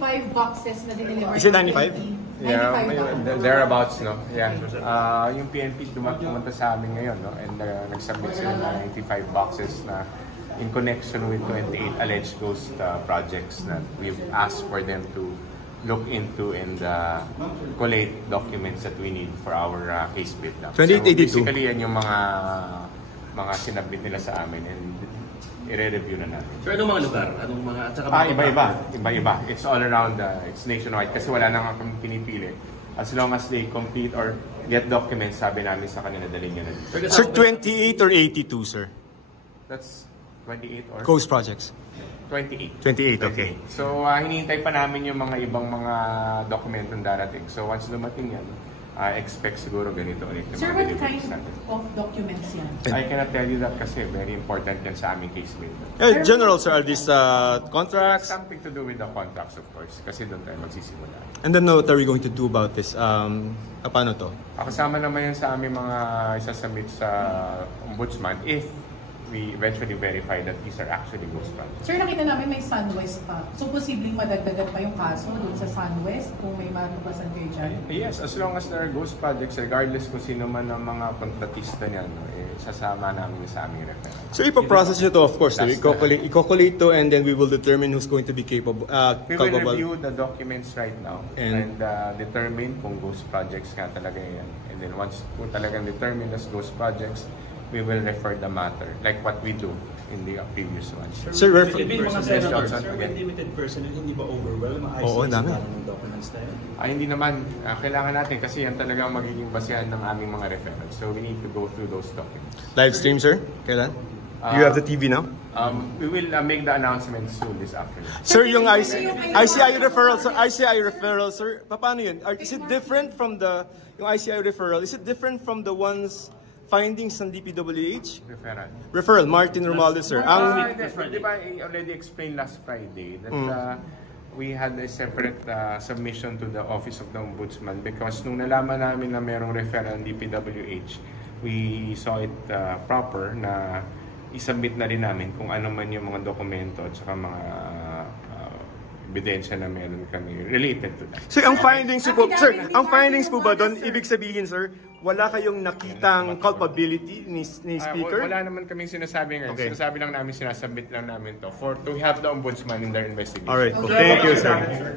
95 boxes na dineliver. Is it 95? Yeah, 95 thereabouts, no? Yeah. Yung PNP pumunta sa amin ngayon, no? And nag-submit sila ng 95 boxes na in connection with 28 alleged ghost projects that we've asked for them to look into and collate documents that we need for our case build-up. 2882. So basically, yan yung mga sinabit nila sa amin and i-review na natin. So anong mga lugar? Anong mga at saka Iba-iba. It's all around, it's nationwide kasi wala nang kami pinipili. As long as they complete or get documents, sabi namin sa kanila, dalhin nyo na dito. Sir, 28 or 82, sir? That's 28 or? Ghost projects. 28. 28, okay. So, hinihintay pa namin yung mga ibang mga dokumentong darating. So, once dumating yan, expect siguro ganito ulit. Sir, what kind of documents yan? I cannot tell you that kasi very important yan sa aming case build. General, sir, are these contracts? Something to do with the contracts, of course, kasi doon tayo magsisimula. And then what are we going to do about this? Paano to? Kasama naman yan sa aming mga isasubmit sa ombudsman if we eventually verify that these are actually ghost projects. Sir, nakita namin may SunWest pa. So, posibleng madagdagan pa yung kaso doon sa SunWest kung may matupasan kayo dyan? Yes, as long as there are ghost projects, regardless kung sino man ang mga kontratista niyan, sasama namin sa aming reference. So, ipaprocess nyo to, of course. I-calculate to and then we will determine who's going to be capable. We will review the documents right now and determine kung ghost projects nga talaga yan. And then once po talagang determined as ghost projects, we will refer the matter like what we do in the previous ones. Sir, with limited personnel, hindi ba overwhelmed? Oo, dami. Documents na yun? Hindi naman. Kailangan natin kasi yan talagang magiging basehan ng aming mga referrals. So we need to go through those documents. Live stream, sir? Kailan? You have the TV now? We will make the announcement soon this afternoon. Sir, yung ICI referral, sir, paano yun? Is it different from yung ICI referral? Is it different from the ones findings ng DPWH? Referral, Martin Romualdez, sir. Di ba, I already explained last Friday that we had a separate submission to the Office of the Ombudsman because nung nalaman namin na merong referral ng DPWH, we saw it proper na isubmit na rin namin kung ano man yung mga dokumento at saka mga ebidensya na meron kami related to that. Sir, ang findings po ba doon, ibig sabihin, sir, wala kayong nakitang culpability ni Speaker? Wala naman kaming sinasabi ngayon. Okay. Sinasabi lang namin, sinasubmit lang namin to help the Ombudsman in their investigation. Alright, well, thank you, sir.